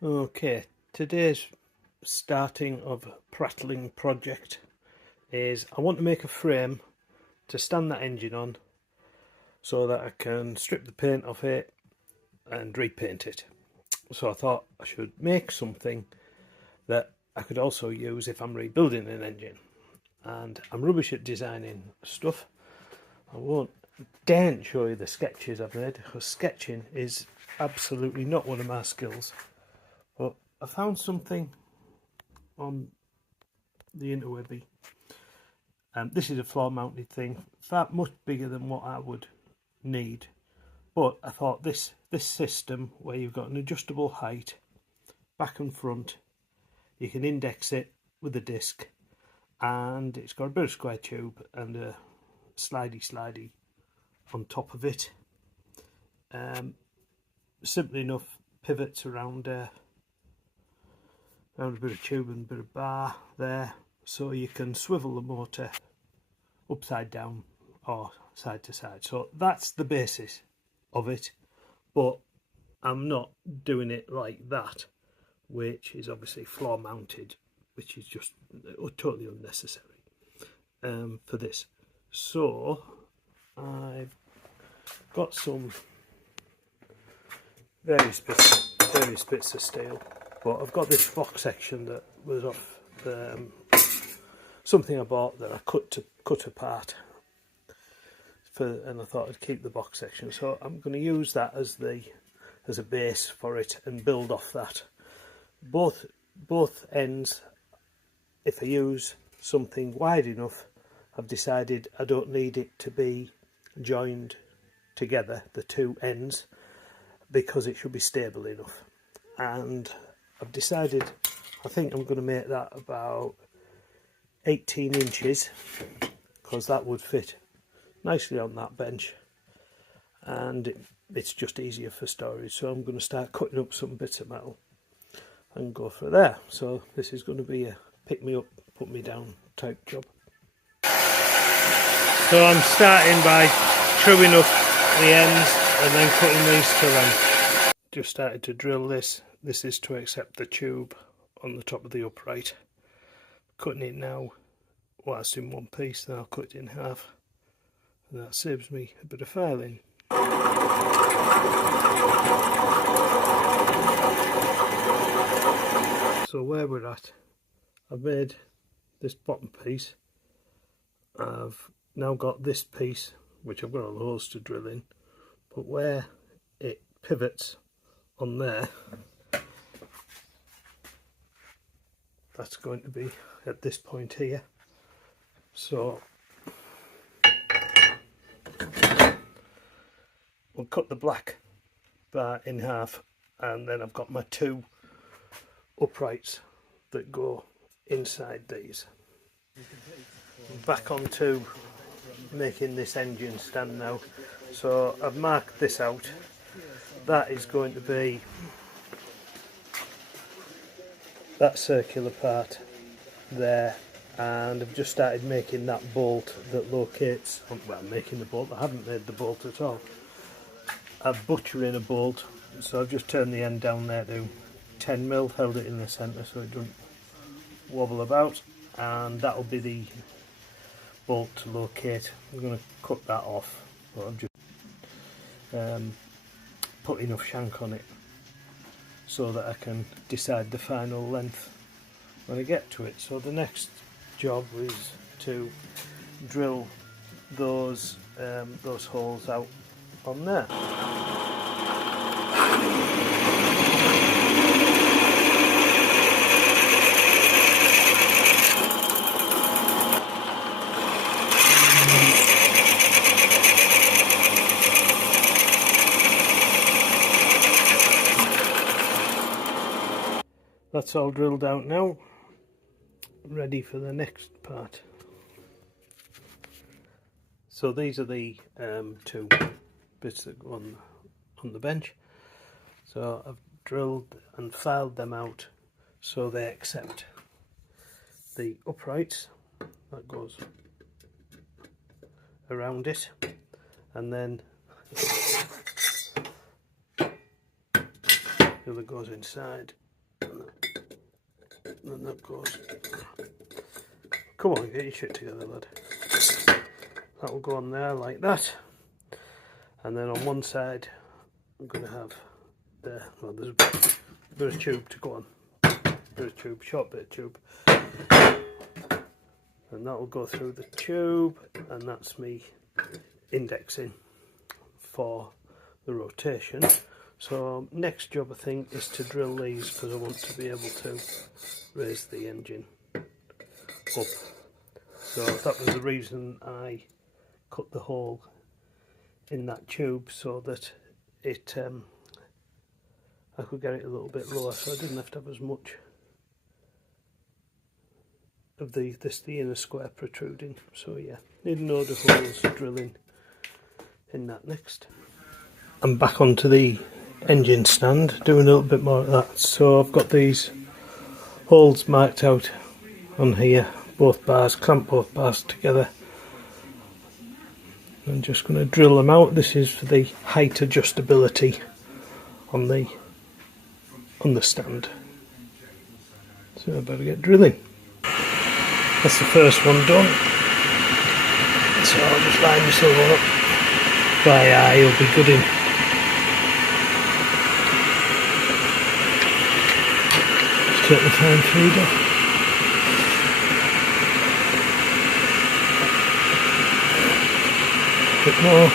Okay, today's starting of a prattling project is I want to make a frame to stand that engine on so that I can strip the paint off it and repaint it. So I thought I should make something that I could also use if I'm rebuilding an engine. And I'm rubbish at designing stuff. I won't daren't show you the sketches I've made because sketching is absolutely not one of my skills. But I found something on the interwebby. This is a floor mounted thing, far much bigger than what I would need. But I thought this system where you've got an adjustable height, back and front, you can index it with a disc, and it's got a bit of square tube and a slidey on top of it. Simple enough pivots around a bit of tube and a bit of bar there, so you can swivel the motor upside down or side to side. So that's the basis of it, but I'm not doing it like that, which is obviously floor mounted, which is just totally unnecessary for this. So I've got some various bits of steel, but I've got this box section that was off something I bought that I cut apart and I thought I'd keep the box section, so I'm going to use that as a base for it and build off that. Both ends, if I use something wide enough, I've decided I don't need it to be joined together, the two ends, because it should be stable enough. And I've decided I think I'm going to make that about 18 inches because that would fit nicely on that bench, and it's just easier for storage. So I'm going to start cutting up some bits of metal and go for there. So this is going to be a pick me up, put me down type job. So I'm starting by truing up the ends and then cutting these to length. Just started to drill this. This is to accept the tube on the top of the upright. Cutting it now whilst in one piece, then I'll cut it in half, and that saves me a bit of filing. So where we're at, I've made this bottom piece. I've now got this piece which I've got all the holes to drill in, but where it pivots on there, that's going to be at this point here. So we'll cut the black bar in half, and then I've got my two uprights that go inside these. Back onto making this engine stand now. So I've marked this out. That is going to be that circular part there, and I've just started making that bolt that locates, well, making the bolt, I haven't made the bolt at all. I'm butchering a bolt, so I've just turned the end down there to 10mm, held it in the centre so it doesn't wobble about, and that'll be the bolt to locate. I'm going to cut that off, but I've just put enough shank on it so that I can decide the final length when I get to it. So the next job is to drill those holes out on there. That's all drilled out now, ready for the next part. So these are the two bits that go on the bench. So I've drilled and filed them out so they accept the uprights that goes around it, and then the other goes inside. And that goes. Come on, get your shit together, lad. That will go on there like that. And then on one side, I'm going to have there. Well, there's a bit of tube to go on. Bit of tube, short bit of tube. And that will go through the tube, and that's me indexing for the rotation. So next job I think is to drill these, because I want to be able to raise the engine up. So that was the reason I cut the hole in that tube, so that it I could get it a little bit lower, so I didn't have to have as much of the inner square protruding. So yeah, need an order holes drilling in that next. I'm back onto the engine stand, doing a little bit more of that. So I've got these holes marked out on here, both bars, clamp both bars together. I'm just going to drill them out. This is for the height adjustability on the stand. So I better get drilling. That's the first one done. So I'll just line this other one up. By eye, he'll be good in. Just take the fine feed off. A bit more.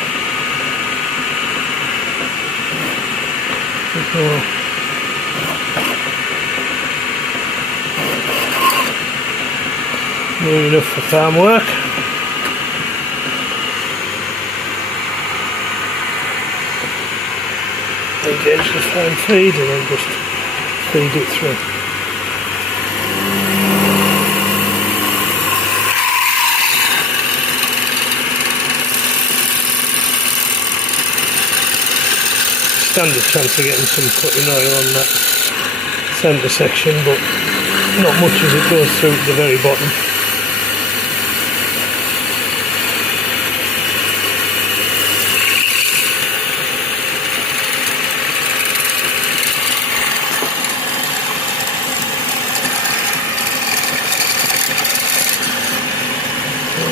A bit more. Near enough for farm work. Engage the fine feed and then just feed it through. Standard chance of getting some cutting oil on that centre section, but not much as it goes through at the very bottom.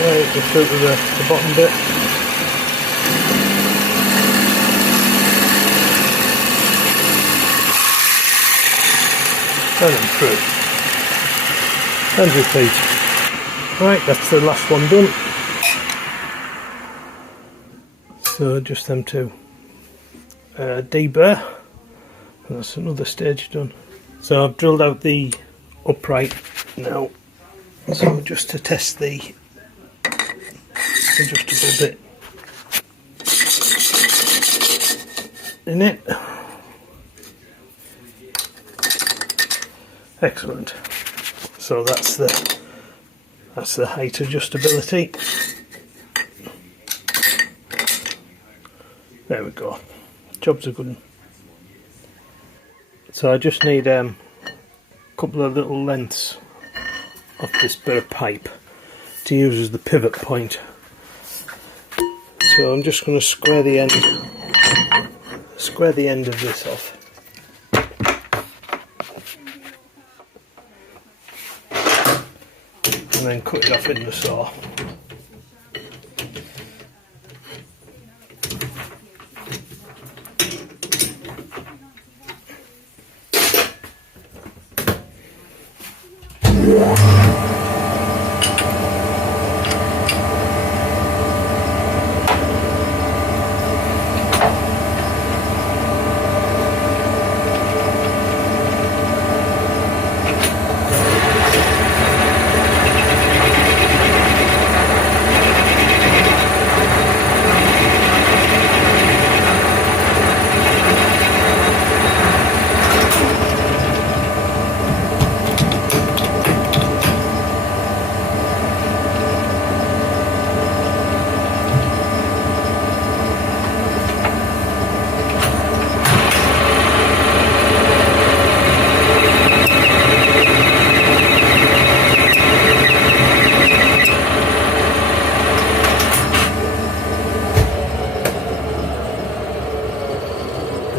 Right, go through to the bottom bit. And then through. And repeat. Right, that's the last one done. So just them two deburr. And that's another stage done. So I've drilled out the upright now. So just to test the adjustable bit in it. Excellent. So that's the height adjustability. There we go. Job's a good one. So I just need a couple of little lengths of this bit of pipe to use as the pivot point. So I'm just going to square the end of this off. And then cut it off in the saw.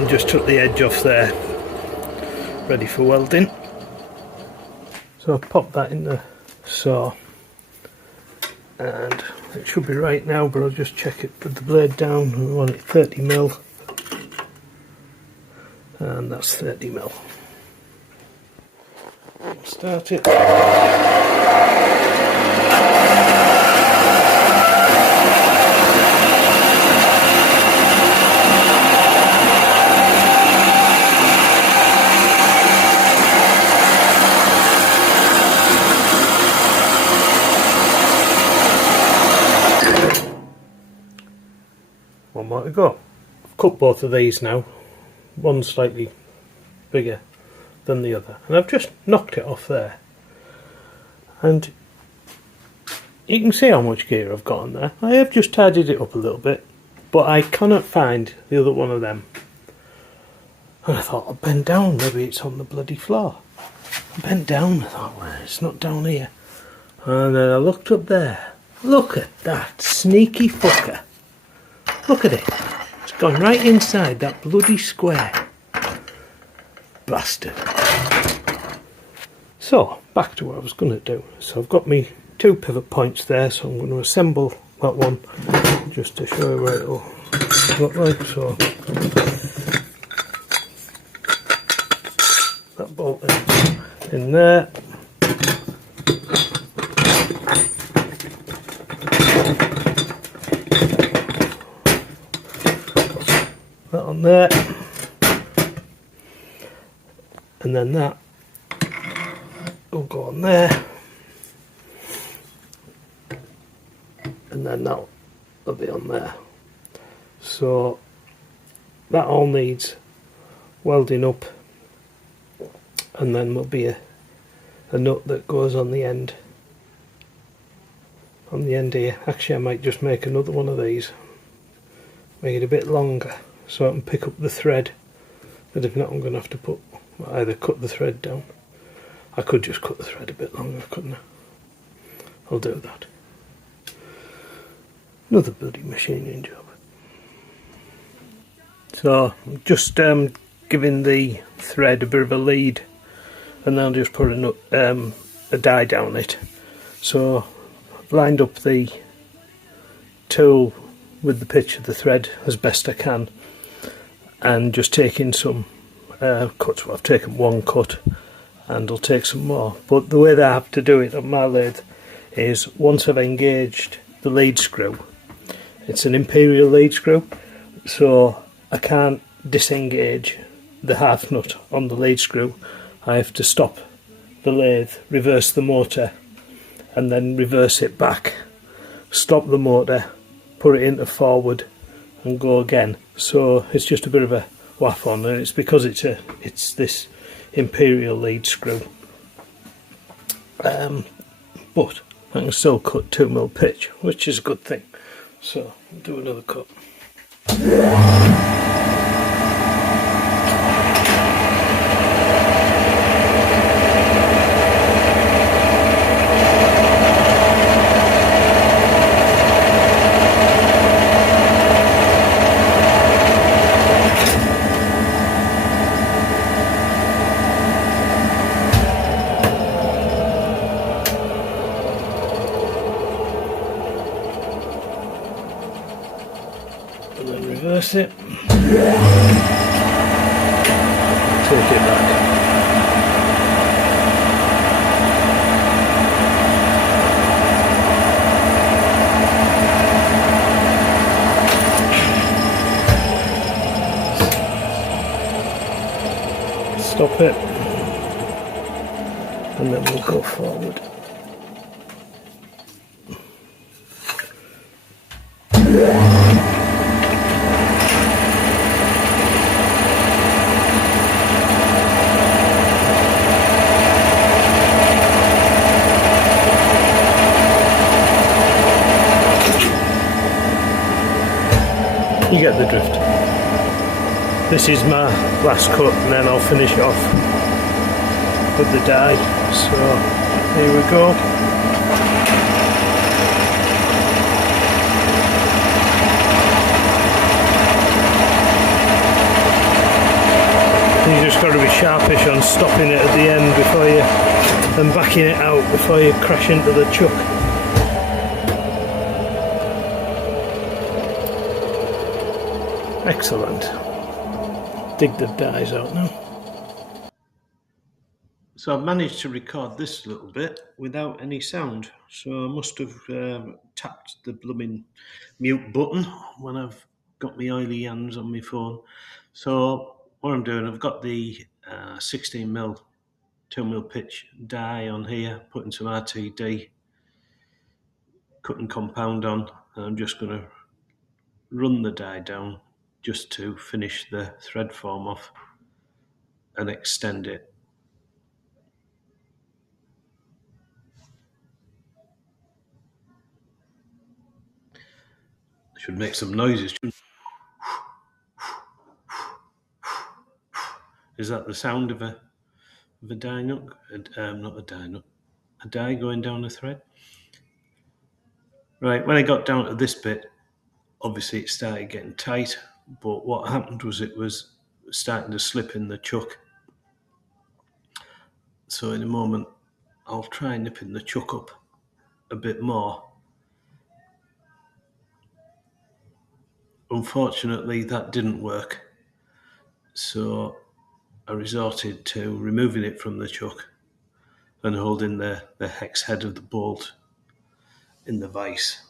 Just took the edge off there. ready for welding. So I'll pop that in the saw, and it should be right now, but I'll just check it. Put the blade down. We want it 30mm, and that's 30mm. Start it. One more to go. I've cut both of these now. One's slightly bigger than the other, and I've just knocked it off there, and you can see how much gear I've got on there. I have just tidied it up a little bit, but I cannot find the other one of them, and I thought I'll bend down, maybe it's on the bloody floor. I bent down, I thought, well, it's not down here, and then I looked up there. Look at that sneaky fucker. Look at it. It's gone right inside that bloody square. Bastard. So, back to what I was going to do. So I've got me 2 pivot points there, so I'm going to assemble that one just to show you where it'll look like. So that bolt in there. That on there, and then that will go on there, and then that will be on there. So that all needs welding up, and then there'll be a nut that goes on the end. On the end here. Actually, I might just make another one of these, make it a bit longer, so I can pick up the thread. But if not, I'm going to have to either cut the thread down. I could just cut the thread a bit longer, couldn't I? I'll do that. Another bloody machining job. So I'm just giving the thread a bit of a lead, and then I'll just put a dye down it. So I've lined up the tool with the pitch of the thread as best I can, and just taking some cuts. Well, I've taken one cut, and I'll take some more. But the way that I have to do it on my lathe is, once I've engaged the lead screw, it's an imperial lead screw, so I can't disengage the half nut on the lead screw. I have to stop the lathe, reverse the motor, and then reverse it back, stop the motor, put it into forward, and go again. So it's just a bit of a waff on, and it's because it's this imperial lead screw. But I can still cut 2mm pitch, which is a good thing. So I'll do another cut. And then reverse it, take it back. Stop it, and then we'll go forward. You get the drift. This is my last cut, and then I'll finish it off with the dye. So here we go. You just got to be sharpish on stopping it at the end before you, and backing it out before you crash into the chuck. Excellent. Dig the dies out now. So I've managed to record this little bit without any sound. So I must have tapped the blooming mute button when I've got my oily hands on my phone. So what I'm doing, I've got the 16mm 2mm pitch die on here, putting some RTD cutting compound on, and I'm just going to run the die down just to finish the thread form off and extend it. Should make some noises. Is that the sound of a die nut? Not a die nut. A die going down a thread. Right, when I got down to this bit, obviously it started getting tight, but what happened was it was starting to slip in the chuck. So in a moment, I'll try nipping the chuck up a bit more. Unfortunately, that didn't work. So I resorted to removing it from the chuck and holding the hex head of the bolt in the vise.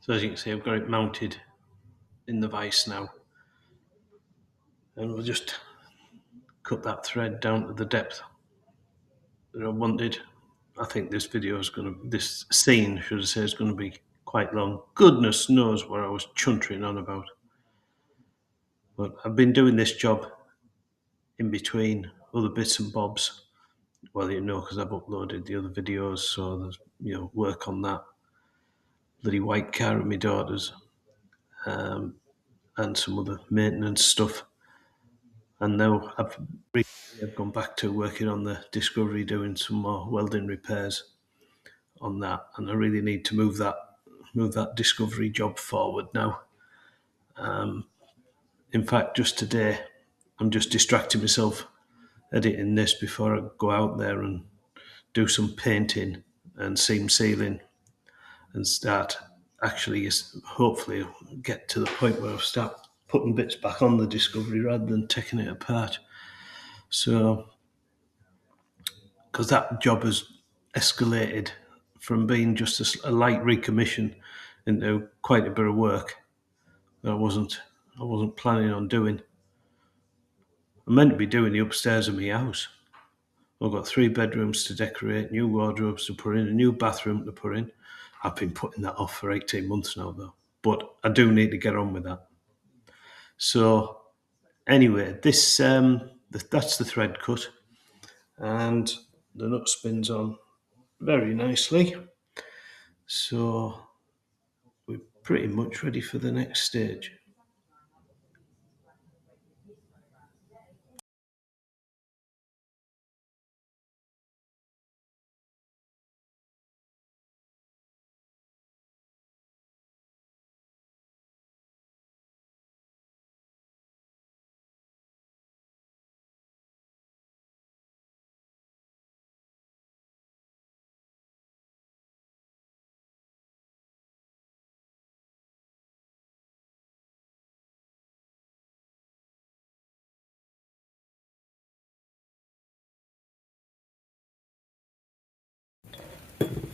So as you can see, I've got it mounted in the vise now. And we'll just cut that thread down to the depth that I wanted. I think this scene, should I say, is going to be quite long. Goodness knows what I was chuntering on about. But I've been doing this job in between other bits and bobs. Well, you know, because I've uploaded the other videos, so there's, work on that bloody white car of my daughter's, and some other maintenance stuff. And now I've gone back to working on the Discovery, doing some more welding repairs on that, and I really need to move that Discovery job forward now. In fact, just today, I'm just distracting myself editing this before I go out there and do some painting and seam sealing and start actually, hopefully, get to the point where I start putting bits back on the Discovery rather than taking it apart. So, because that job has escalated from being just a light recommission into quite a bit of work that I wasn't planning on doing. I'm meant to be doing the upstairs of my house. I've got 3 bedrooms to decorate, new wardrobes to put in, a new bathroom to put in. I've been putting that off for 18 months now, though. But I do need to get on with that. So, anyway, this that's the thread cut, and the nut spins on very nicely. So, we're pretty much ready for the next stage.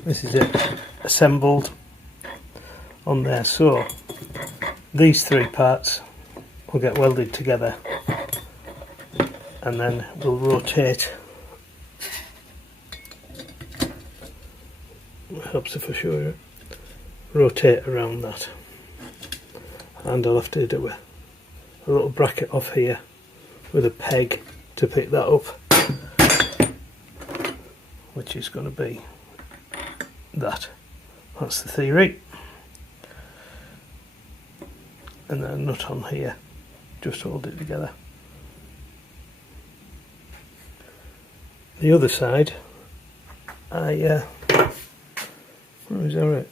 This is it, assembled on there. So these 3 parts will get welded together, and then we'll rotate. It helps if I show you. Rotate around that, and I'll have to do a little bracket off here with a peg to pick that up, which is going to be that. That's the theory. And then a nut on here, just hold it together. The other side, I Oh, is that right?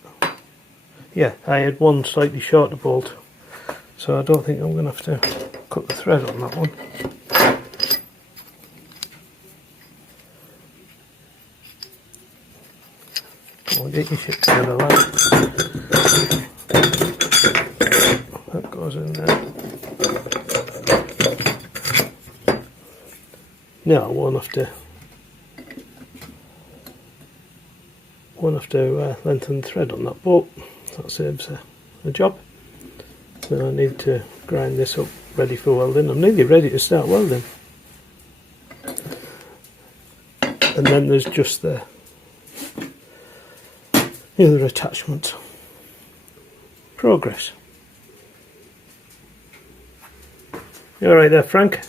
Yeah, I had one slightly shorter bolt, so I don't think I'm going to have to cut the thread on that one. Come on, get your shit together, lad. That goes in there. Now I won't have to lengthen the thread on that bolt. That saves a job. Then I need to grind this up ready for welding. I'm nearly ready to start welding. And then there's just the other attachment. Progress. You alright there, Frank?